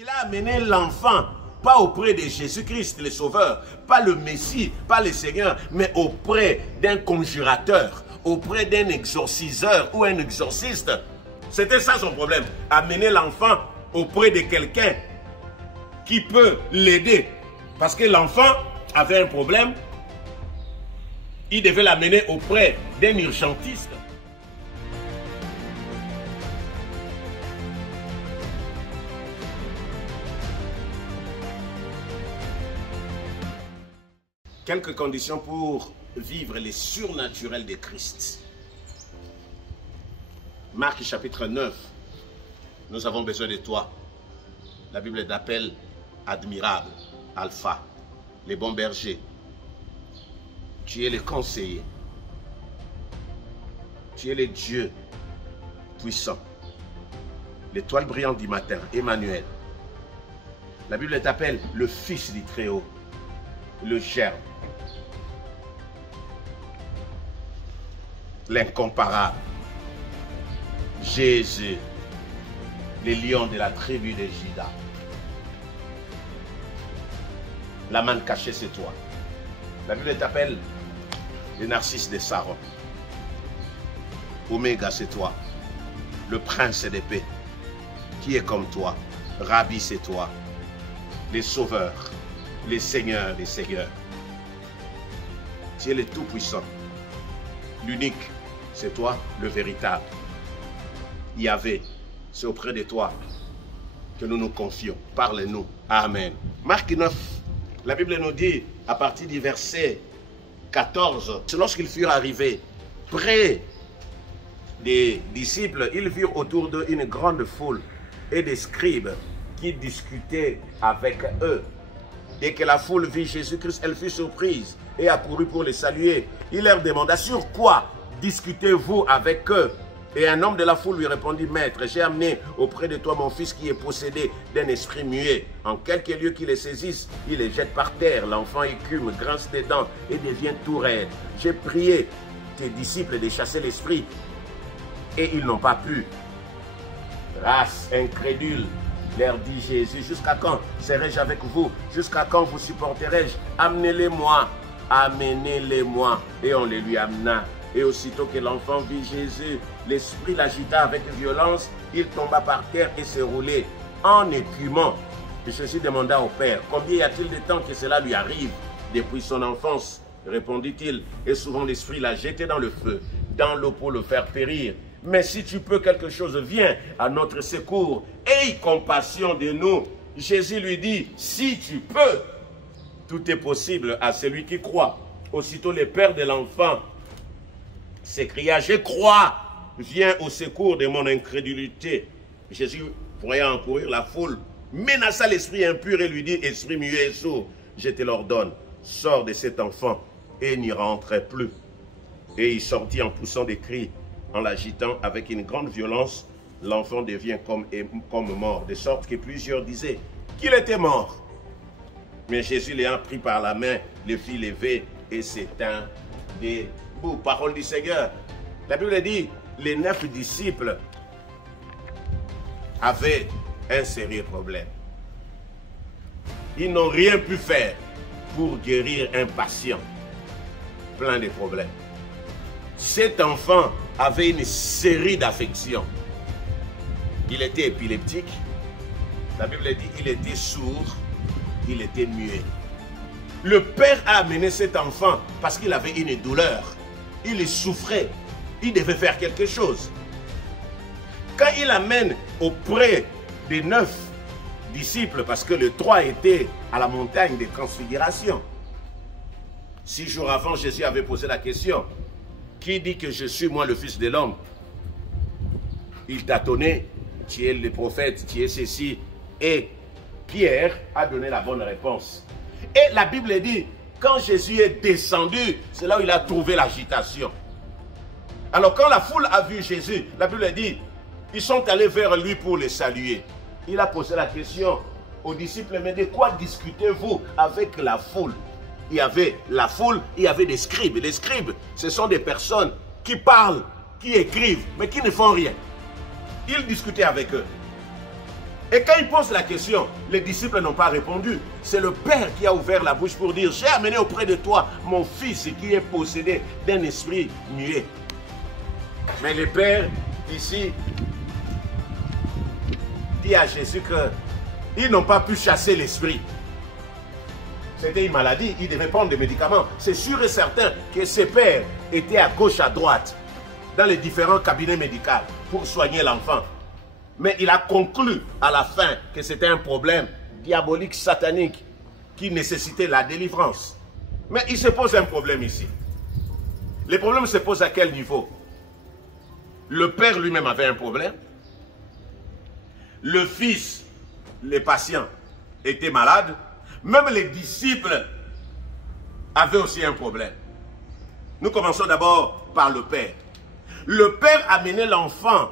Il a amené l'enfant, pas auprès de Jésus-Christ, le Sauveur, pas le Messie, pas le Seigneur, mais auprès d'un conjurateur, auprès d'un exorciseur ou un exorciste. C'était ça son problème. Amener l'enfant auprès de quelqu'un qui peut l'aider. Parce que l'enfant avait un problème, il devait l'amener auprès d'un urgentiste. Quelques conditions pour vivre les surnaturels de Christ. Marc chapitre 9. Nous avons besoin de toi. La Bible t'appelle admirable, alpha, les bons bergers. Tu es le conseiller. Tu es le Dieu puissant. L'étoile brillante du matin, Emmanuel. La Bible t'appelle le Fils du Très-Haut, le germe. L'incomparable. Jésus, le lion de la tribu de Juda. La manne cachée, c'est toi. La Bible t'appelle le narcisse de Saron. Oméga, c'est toi. Le prince de paix. Qui est comme toi? Rabbi, c'est toi. Les sauveurs, les seigneurs des seigneurs. Tu es le tout-puissant. L'unique, c'est toi, le véritable. Yahvé, c'est auprès de toi que nous nous confions. Parle-nous. Amen. Marc 9, la Bible nous dit, à partir du verset 14, lorsqu'ils furent arrivés près des disciples, ils virent autour d'eux une grande foule et des scribes qui discutaient avec eux. Dès que la foule vit Jésus-Christ, elle fut surprise et accourut pour les saluer. Il leur demanda, sur quoi discutez-vous avec eux? Et un homme de la foule lui répondit, Maître, j'ai amené auprès de toi mon fils qui est possédé d'un esprit muet. En quelque lieu qu'il le saisisse, il le jette par terre. L'enfant écume, grince des dents et devient tout raide. J'ai prié tes disciples de chasser l'esprit et ils n'ont pas pu. Race incrédule, leur dit Jésus, jusqu'à quand serai-je avec vous? Jusqu'à quand vous supporterai-je? Amenez-les-moi, amenez-les-moi. Et on les lui amena. Et aussitôt que l'enfant vit Jésus, l'esprit l'agita avec violence, il tomba par terre et se roulait en écumant. Et Jésus demanda au Père, combien y a-t-il de temps que cela lui arrive? Depuis son enfance, répondit-il, et souvent l'esprit l'a jeté dans le feu, dans l'eau pour le faire périr. Mais si tu peux quelque chose, viens à notre secours, aie compassion de nous. Jésus lui dit, si tu peux, tout est possible à celui qui croit. Aussitôt le père de l'enfant s'écria, je crois, viens au secours de mon incrédulité. Jésus, voyant encourir la foule, menaça l'esprit impur et lui dit, esprit muet et sourd, je te l'ordonne, sors de cet enfant et n'y rentre plus. Et il sortit en poussant des cris, en l'agitant avec une grande violence. L'enfant devient comme mort, de sorte que plusieurs disaient qu'il était mort. Mais Jésus l'ayant pris par la main, le fit lever et s'éteint debout. Parole du Seigneur. La Bible dit, les 9 disciples avaient un sérieux problème. Ils n'ont rien pu faire pour guérir un patient plein de problèmes. Cet enfant avait une série d'affections. Il était épileptique. La Bible dit, il était sourd, il était muet. Le père a amené cet enfant parce qu'il avait une douleur. Il souffrait. Il devait faire quelque chose. Quand il amène auprès des 9 disciples, parce que les 3 étaient à la montagne des transfigurations. 6 jours avant, Jésus avait posé la question, qui dit que je suis moi le Fils de l'homme? Il tâtonnait, tu es le prophète, tu es ceci. Et Pierre a donné la bonne réponse. Et la Bible dit, quand Jésus est descendu, c'est là où il a trouvé l'agitation. Alors quand la foule a vu Jésus, la Bible dit, ils sont allés vers lui pour le saluer. Il a posé la question aux disciples, mais de quoi discutez-vous avec la foule? Il y avait la foule, il y avait des scribes. Les scribes, ce sont des personnes qui parlent, qui écrivent, mais qui ne font rien. Il discutait avec eux. Et quand il pose la question, les disciples n'ont pas répondu. C'est le Père qui a ouvert la bouche pour dire, j'ai amené auprès de toi mon fils qui est possédé d'un esprit muet. Mais le Père, ici, dit à Jésus qu'ils n'ont pas pu chasser l'esprit. C'était une maladie, il devait prendre des médicaments. C'est sûr et certain que ses pères étaient à gauche, à droite, dans les différents cabinets médicaux pour soigner l'enfant. Mais il a conclu à la fin que c'était un problème diabolique, satanique, qui nécessitait la délivrance. Mais il se pose un problème ici. Le problème se pose à quel niveau? Le père lui-même avait un problème. Le fils, les patients, étaient malades. Même les disciples avaient aussi un problème. Nous commençons d'abord par le père. Le père amenait l'enfant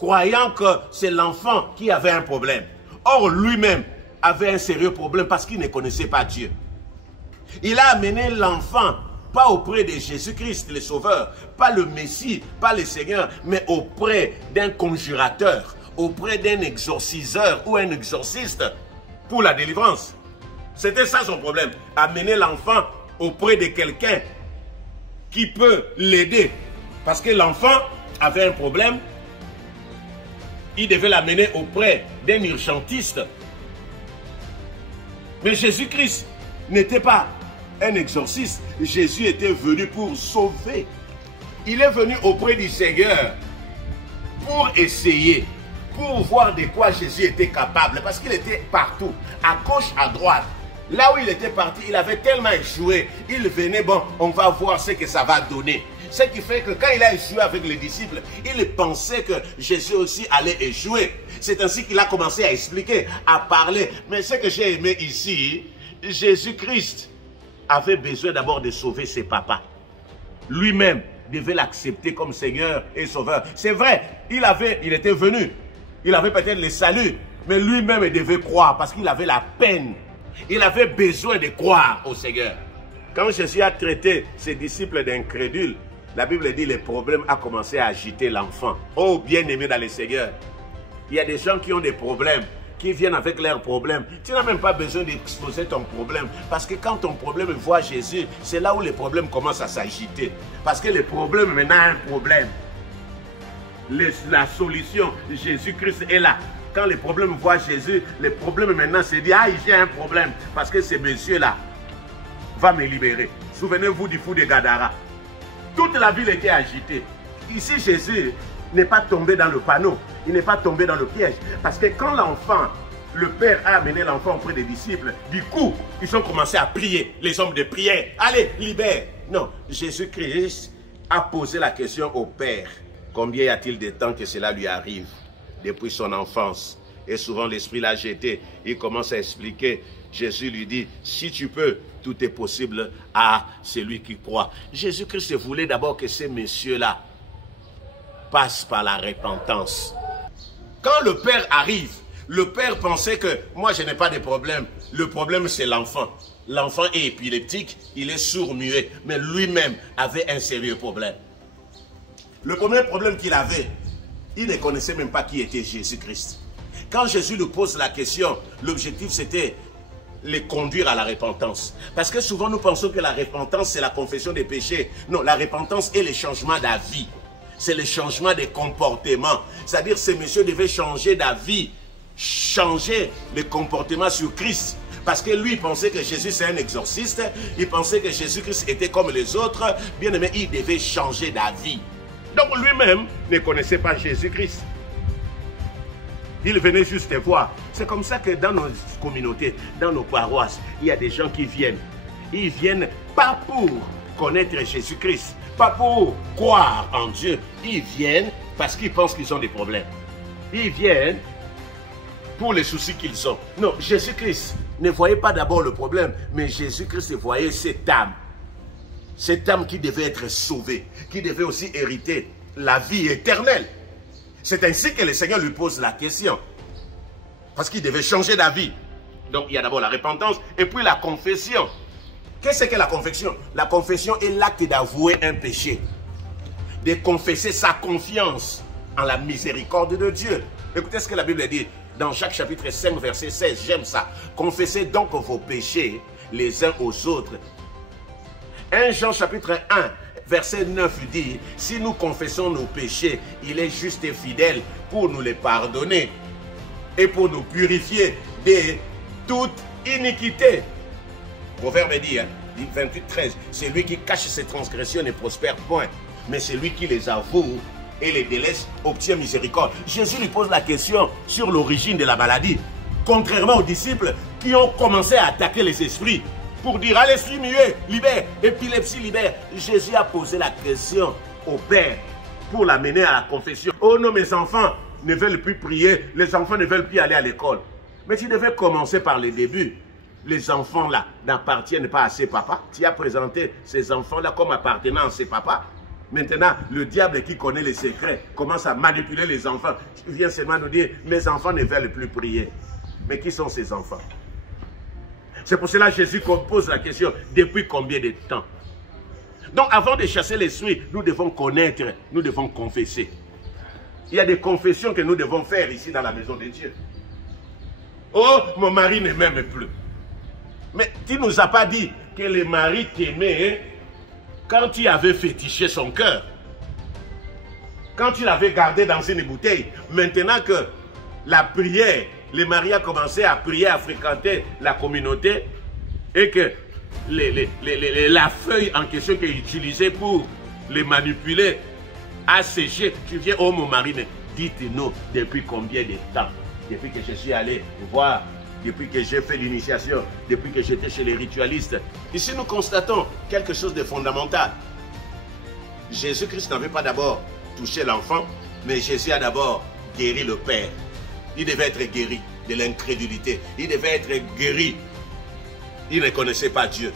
croyant que c'est l'enfant qui avait un problème. Or, lui-même avait un sérieux problème parce qu'il ne connaissait pas Dieu. Il a amené l'enfant, pas auprès de Jésus-Christ, le Sauveur, pas le Messie, pas le Seigneur, mais auprès d'un conjurateur, auprès d'un exorciseur ou un exorciste pour la délivrance. C'était ça son problème. Amener l'enfant auprès de quelqu'un qui peut l'aider. Parce que l'enfant avait un problème. Il devait l'amener auprès d'un urgentiste. Mais Jésus-Christ n'était pas un exorciste. Jésus était venu pour sauver. Il est venu auprès du Seigneur pour essayer, pour voir de quoi Jésus était capable. Parce qu'il était partout, à gauche, à droite. Là où il était parti, il avait tellement échoué. Il venait, bon, on va voir ce que ça va donner. Ce qui fait que quand il a échoué avec les disciples, il pensait que Jésus aussi allait échouer. C'est ainsi qu'il a commencé à expliquer, à parler. Mais ce que j'ai aimé ici, Jésus-Christ avait besoin d'abord de sauver ses papas. Lui-même devait l'accepter comme Seigneur et Sauveur. C'est vrai, il était venu. Il avait peut-être le salut, mais lui-même devait croire parce qu'il avait la peine. Il avait besoin de croire au Seigneur. Quand Jésus a traité ses disciples d'incrédules, la Bible dit que le problème a commencé à agiter l'enfant. Oh, bien-aimé dans le Seigneur, il y a des gens qui ont des problèmes, qui viennent avec leurs problèmes. Tu n'as même pas besoin d'exposer ton problème. Parce que quand ton problème voit Jésus, c'est là où les problèmes commencent à s'agiter. Parce que le problème maintenant a un problème. La solution, Jésus-Christ est là. Quand les problèmes voient Jésus, les problèmes maintenant se disent, ah, j'ai un problème. Parce que ce monsieur-là va me libérer. Souvenez-vous du fou de Gadara. Toute la ville était agitée. Ici, Jésus n'est pas tombé dans le panneau. Il n'est pas tombé dans le piège. Parce que quand l'enfant, le père a amené l'enfant auprès des disciples, du coup, ils ont commencé à prier. Les hommes de prière. Allez, libère. Non, Jésus-Christ a posé la question au père. Combien y a-t-il de temps que cela lui arrive? Depuis son enfance. Et souvent l'esprit l'a jeté. Il commence à expliquer. Jésus lui dit, si tu peux, tout est possible à celui qui croit. Jésus-Christ voulait d'abord que ces messieurs-là passent par la repentance. Quand le père arrive, le père pensait que moi je n'ai pas de problème. Le problème c'est l'enfant. L'enfant est épileptique, il est sourd-muet, mais lui-même avait un sérieux problème. Le premier problème qu'il avait, il ne connaissait même pas qui était Jésus-Christ. Quand Jésus lui pose la question, l'objectif c'était les conduire à la repentance. Parce que souvent nous pensons que la repentance c'est la confession des péchés. Non, la repentance est le changement d'avis. C'est le changement de comportement. C'est-à-dire ces messieurs devaient changer d'avis, changer le comportement sur Christ. Parce que lui, il pensait que Jésus c'est un exorciste, il pensait que Jésus-Christ était comme les autres. Bien aimé, il devait changer d'avis. Donc lui-même ne connaissait pas Jésus-Christ. Il venait juste voir. C'est comme ça que dans nos communautés, dans nos paroisses, il y a des gens qui viennent. Ils viennent pas pour connaître Jésus-Christ, pas pour croire en Dieu. Ils viennent parce qu'ils pensent qu'ils ont des problèmes. Ils viennent pour les soucis qu'ils ont. Non, Jésus-Christ ne voyait pas d'abord le problème, mais Jésus-Christ voyait cette âme. Cette âme qui devait être sauvée, qui devait aussi hériter la vie éternelle. C'est ainsi que le Seigneur lui pose la question. Parce qu'il devait changer d'avis. Donc il y a d'abord la repentance et puis la confession. Qu'est-ce que la confession? La confession est l'acte d'avouer un péché. De confesser sa confiance en la miséricorde de Dieu. Écoutez ce que la Bible dit. dans Jacques chapitre 5, verset 16. J'aime ça. Confessez donc vos péchés les uns aux autres. 1 Jean chapitre 1, verset 9 dit, si nous confessons nos péchés, il est juste et fidèle pour nous les pardonner et pour nous purifier de toute iniquité. Proverbe dit, 28, 13, c'est lui qui cache ses transgressions ne prospère point, mais c'est lui qui les avoue et les délaisse obtient miséricorde. Jésus lui pose la question sur l'origine de la maladie, contrairement aux disciples qui ont commencé à attaquer les esprits pour dire, à l'esprit muet, libère, épilepsie, libère. Jésus a posé la question au Père pour l'amener à la confession. Oh non, mes enfants ne veulent plus prier, les enfants ne veulent plus aller à l'école. Mais tu devais commencer par le début. Les enfants là n'appartiennent pas à ses papas. Tu as présenté ces enfants là comme appartenant à ses papas. Maintenant, le diable qui connaît les secrets commence à manipuler les enfants. Il vient seulement nous dire, mes enfants ne veulent plus prier. Mais qui sont ces enfants? C'est pour cela que Jésus pose la question, depuis combien de temps? Donc avant de chasser l'esprit, nous devons connaître, nous devons confesser. Il y a des confessions que nous devons faire ici dans la maison de Dieu. Oh, mon mari ne m'aime plus. Mais tu ne nous as pas dit que le mari t'aimait quand tu avais fétiché son cœur. Quand tu l'avais gardé dans une bouteille. Maintenant que la prière, le mari a commencé à prier, à fréquenter la communauté et que la feuille en question qu'il utilisait pour les manipuler a séché. Tu viens, oh mon mari, dites-nous depuis combien de temps? Depuis que je suis allé voir, depuis que j'ai fait l'initiation, depuis que j'étais chez les ritualistes. Ici, nous constatons quelque chose de fondamental. Jésus-Christ n'avait pas d'abord touché l'enfant, mais Jésus a d'abord guéri le Père. Il devait être guéri de l'incrédulité. Il devait être guéri. Il ne connaissait pas Dieu.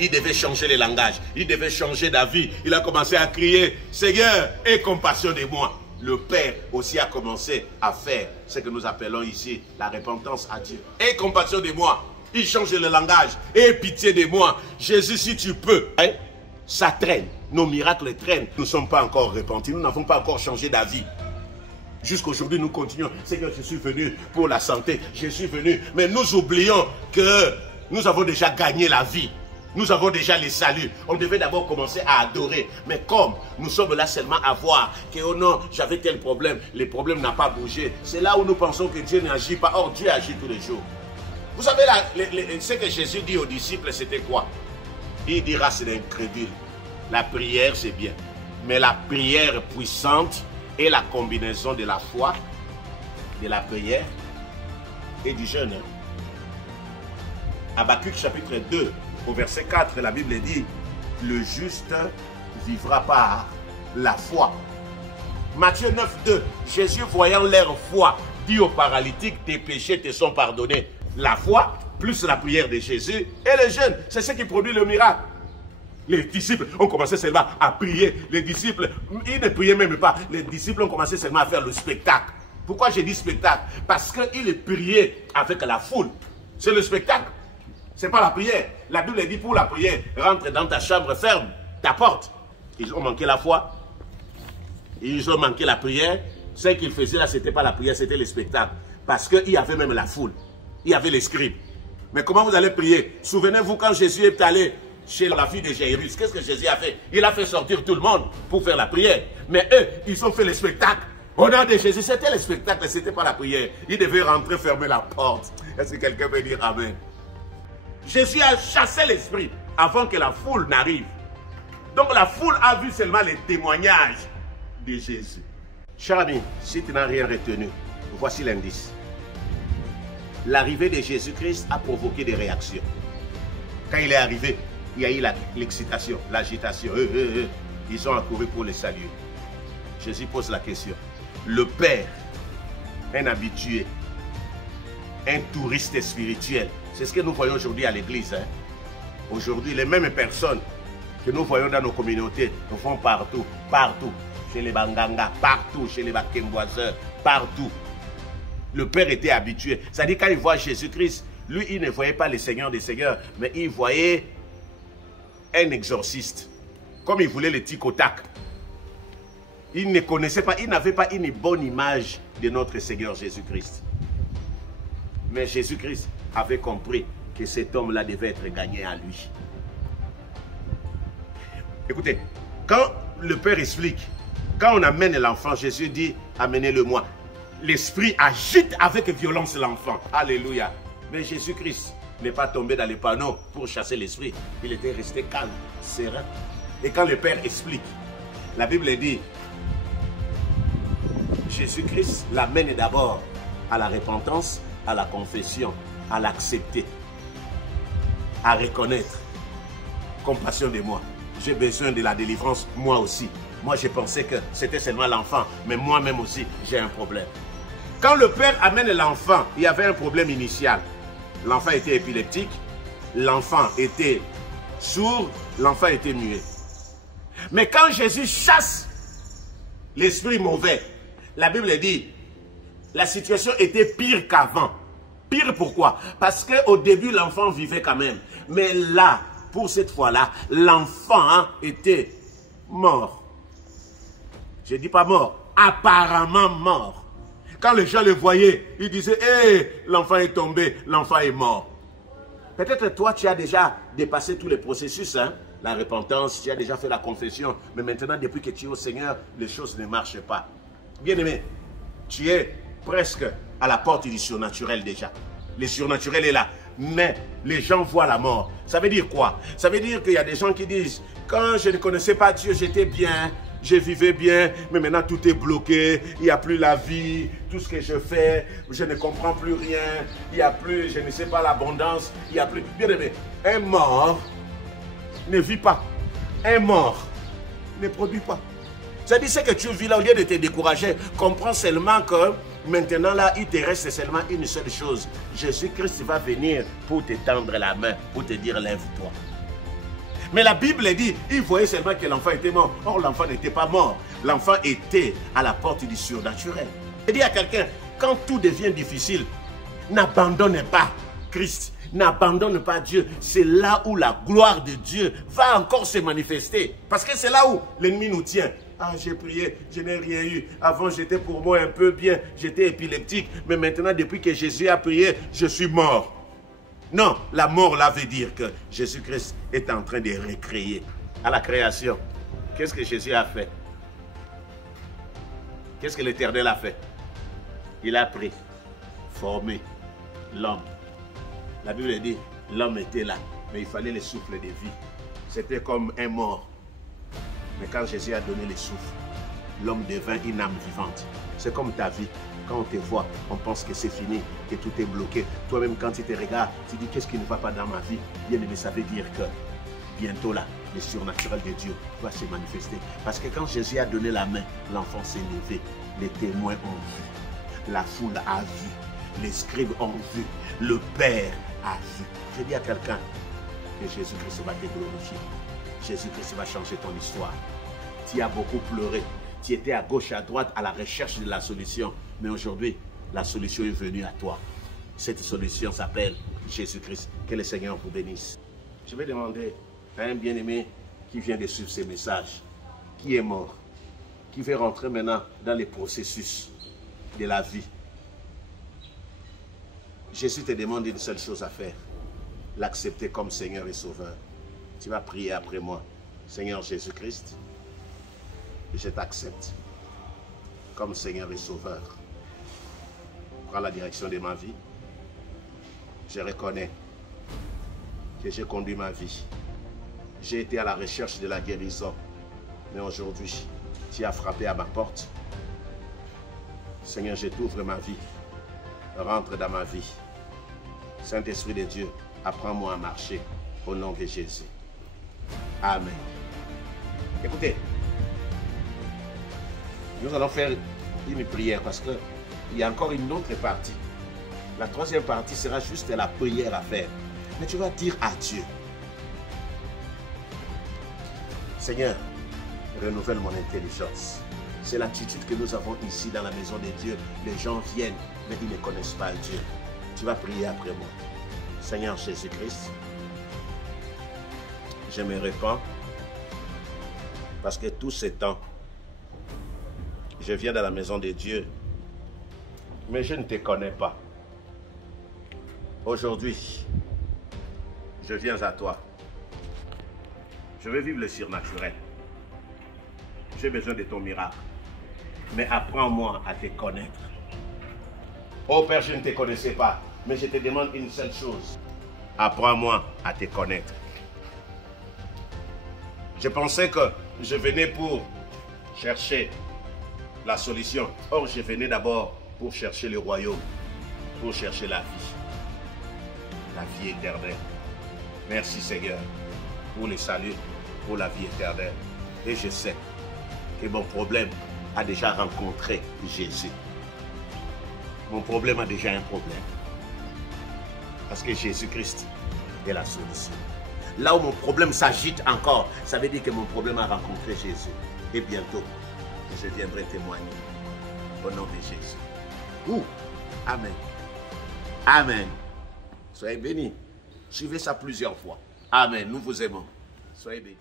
Il devait changer le langage. Il devait changer d'avis. Il a commencé à crier, Seigneur, aie compassion de moi. Le Père aussi a commencé à faire ce que nous appelons ici la repentance à Dieu. Aie compassion de moi. Il change le langage. Aie pitié de moi. Jésus, si tu peux. Hein? Ça traîne. Nos miracles traînent. Nous ne sommes pas encore repentis. Nous n'avons pas encore changé d'avis. Jusqu'aujourd'hui, nous continuons. Seigneur, je suis venu pour la santé. Je suis venu. Mais nous oublions que nous avons déjà gagné la vie. Nous avons déjà les saluts. On devait d'abord commencer à adorer. Mais comme nous sommes là seulement à voir que oh non, j'avais tel problème, le problème n'a pas bougé. C'est là où nous pensons que Dieu n'agit pas. Or, Dieu agit tous les jours. Vous savez, ce que Jésus dit aux disciples, c'était quoi? Il dira, c'est l'incrédule. La prière, c'est bien. Mais la prière puissante est la combinaison de la foi, de la prière et du jeûne. Habakkuk chapitre 2. Au verset 4, la Bible dit, le juste vivra par la foi. Matthieu 9, 2, Jésus voyant leur foi, dit aux paralytiques, tes péchés te sont pardonnés. La foi, plus la prière de Jésus et le jeûne, c'est ce qui produit le miracle. Les disciples ont commencé seulement à prier. Les disciples, ils ne priaient même pas. Les disciples ont commencé seulement à faire le spectacle. Pourquoi j'ai dit spectacle? Parce qu'ils priaient avec la foule. C'est le spectacle. Ce n'est pas la prière. La Bible dit pour la prière, rentre dans ta chambre, ferme ta porte. Ils ont manqué la foi. Ils ont manqué la prière. Ce qu'ils faisaient là, ce n'était pas la prière, c'était le spectacle. Parce qu'il y avait même la foule. Il y avait les scribes. Mais comment vous allez prier? Souvenez-vous quand Jésus est allé chez la fille de Jairus. Qu'est-ce que Jésus a fait? Il a fait sortir tout le monde pour faire la prière. Mais eux, ils ont fait le spectacle. Au nom de Jésus, c'était le spectacle, ce n'était pas la prière. Ils devaient rentrer, fermer la porte. Est-ce que quelqu'un peut dire Amen? Jésus a chassé l'esprit avant que la foule n'arrive. Donc la foule a vu seulement les témoignages de Jésus. Cher ami, si tu n'as rien retenu, voici l'indice. L'arrivée de Jésus-Christ a provoqué des réactions. Quand il est arrivé, il y a eu l'excitation, l'agitation. Ils ont accouru pour le saluer. Jésus pose la question. Le Père, un habitué, un touriste spirituel. C'est ce que nous voyons aujourd'hui à l'église. Hein? Aujourd'hui, les mêmes personnes que nous voyons dans nos communautés, nous font partout, partout. Chez les Banganga, partout, chez les Bakemboiseurs, partout. Le Père était habitué. C'est-à-dire quand il voit Jésus-Christ, lui, il ne voyait pas le Seigneur des Seigneurs, mais il voyait un exorciste. Comme il voulait le tic au tac. Il ne connaissait pas, il n'avait pas une bonne image de notre Seigneur Jésus-Christ. Mais Jésus-Christ avait compris que cet homme-là devait être gagné à lui. Écoutez, quand le Père explique, quand on amène l'enfant, Jésus dit, amenez-le-moi. L'esprit agite avec violence l'enfant. Alléluia. Mais Jésus-Christ n'est pas tombé dans les panneaux pour chasser l'esprit. Il était resté calme, serein. Et quand le Père explique, la Bible dit, Jésus-Christ l'amène d'abord à la repentance, à la confession, à l'accepter, à reconnaître. Compassion de moi. J'ai besoin de la délivrance, moi aussi. Moi, je pensais que c'était seulement l'enfant, mais moi-même aussi, j'ai un problème. Quand le Père amène l'enfant, il y avait un problème initial. L'enfant était épileptique, l'enfant était sourd, l'enfant était muet. Mais quand Jésus chasse l'esprit mauvais, la Bible dit, la situation était pire qu'avant. Pire pourquoi? Parce qu'au début, l'enfant vivait quand même. Mais là, pour cette fois-là, l'enfant était mort. Je ne dis pas mort, apparemment mort. Quand les gens le voyaient, ils disaient, hé, l'enfant est tombé, l'enfant est mort. Peut-être toi, tu as déjà dépassé tous les processus, hein? La repentance, tu as déjà fait la confession. Mais maintenant, depuis que tu es au Seigneur, les choses ne marchent pas. Bien-aimé, tu es presque à la porte du surnaturel déjà. Le surnaturel est là. Mais les gens voient la mort. Ça veut dire quoi? Ça veut dire qu'il y a des gens qui disent, quand je ne connaissais pas Dieu, j'étais bien, je vivais bien, mais maintenant tout est bloqué, il n'y a plus la vie, tout ce que je fais, je ne comprends plus rien, il n'y a plus, je ne sais pas, l'abondance, il n'y a plus. Bien aimé, un mort ne vit pas. Un mort ne produit pas. C'est-à-dire ce que tu vis là, au lieu de te décourager, comprends seulement que maintenant là, il te reste seulement une seule chose. Jésus-Christ va venir pour te tendre la main, pour te dire lève-toi. Mais la Bible dit, il voyait seulement que l'enfant était mort. Or, l'enfant n'était pas mort. L'enfant était à la porte du surnaturel. Je dis à quelqu'un, quand tout devient difficile, n'abandonne pas Christ. N'abandonne pas Dieu. C'est là où la gloire de Dieu va encore se manifester. Parce que c'est là où l'ennemi nous tient. Ah, j'ai prié, je n'ai rien eu. Avant, j'étais pour moi un peu bien. J'étais épileptique. Mais maintenant, depuis que Jésus a prié, je suis mort. Non, la mort là veut dire que Jésus-Christ est en train de recréer. À la création, qu'est-ce que Jésus a fait? Qu'est-ce que l'Éternel a fait? Il a pris, formé l'homme. La Bible dit, l'homme était là, mais il fallait le souffle de vie. C'était comme un mort. Mais quand Jésus a donné le souffle, l'homme devint une âme vivante. C'est comme ta vie. Quand on te voit, on pense que c'est fini, que tout est bloqué. Toi-même, quand tu te regardes, tu dis qu'est-ce qui ne va pas dans ma vie? Bien aimé, ça veut dire que bientôt là, le surnaturel de Dieu va se manifester. Parce que quand Jésus a donné la main, l'enfant s'est levé. Les témoins ont vu. La foule a vu. Les scribes ont vu. Le Père a vu. Je dis à quelqu'un que Jésus-Christ va te glorifier. Jésus-Christ va changer ton histoire. Tu as beaucoup pleuré. Tu étais à gauche et à droite à la recherche de la solution. Mais aujourd'hui, la solution est venue à toi. Cette solution s'appelle Jésus-Christ. Que le Seigneur vous bénisse. Je vais demander à un bien-aimé qui vient de suivre ces messages, qui est mort, qui veut rentrer maintenant dans les processus de la vie. Jésus te demande une seule chose à faire, l'accepter comme Seigneur et Sauveur. Tu vas prier après moi. Seigneur Jésus-Christ, je t'accepte comme Seigneur et Sauveur. Prends la direction de ma vie. Je reconnais que j'ai conduit ma vie. J'ai été à la recherche de la guérison. Mais aujourd'hui, tu as frappé à ma porte. Seigneur, je t'ouvre ma vie. Rentre dans ma vie. Saint-Esprit de Dieu, apprends-moi à marcher au nom de Jésus. Amen. Écoutez, nous allons faire une prière parce qu'il y a encore une autre partie. La troisième partie sera juste la prière à faire. Mais tu vas dire à Dieu, Seigneur, renouvelle mon intelligence. C'est l'attitude que nous avons ici dans la maison de Dieu. Les gens viennent, mais ils ne connaissent pas Dieu. Tu vas prier après moi. Seigneur Jésus-Christ, je me répands parce que tout ce temps, je viens dans la maison de Dieu, mais je ne te connais pas. Aujourd'hui, je viens à toi. Je veux vivre le surnaturel. J'ai besoin de ton miracle. Mais apprends-moi à te connaître. Oh Père, je ne te connaissais pas, mais je te demande une seule chose. Apprends-moi à te connaître. Je pensais que je venais pour chercher la solution. Or, je venais d'abord pour chercher le royaume, pour chercher la vie éternelle. Merci Seigneur pour le salut, pour la vie éternelle. Et je sais que mon problème a déjà rencontré Jésus. Mon problème a déjà un problème. Parce que Jésus-Christ est la solution. Là où mon problème s'agite encore, ça veut dire que mon problème a rencontré Jésus. Et bientôt, je viendrai témoigner au nom de Jésus. Ouh, amen. Amen. Soyez bénis. Suivez ça plusieurs fois. Amen. Nous vous aimons. Soyez bénis.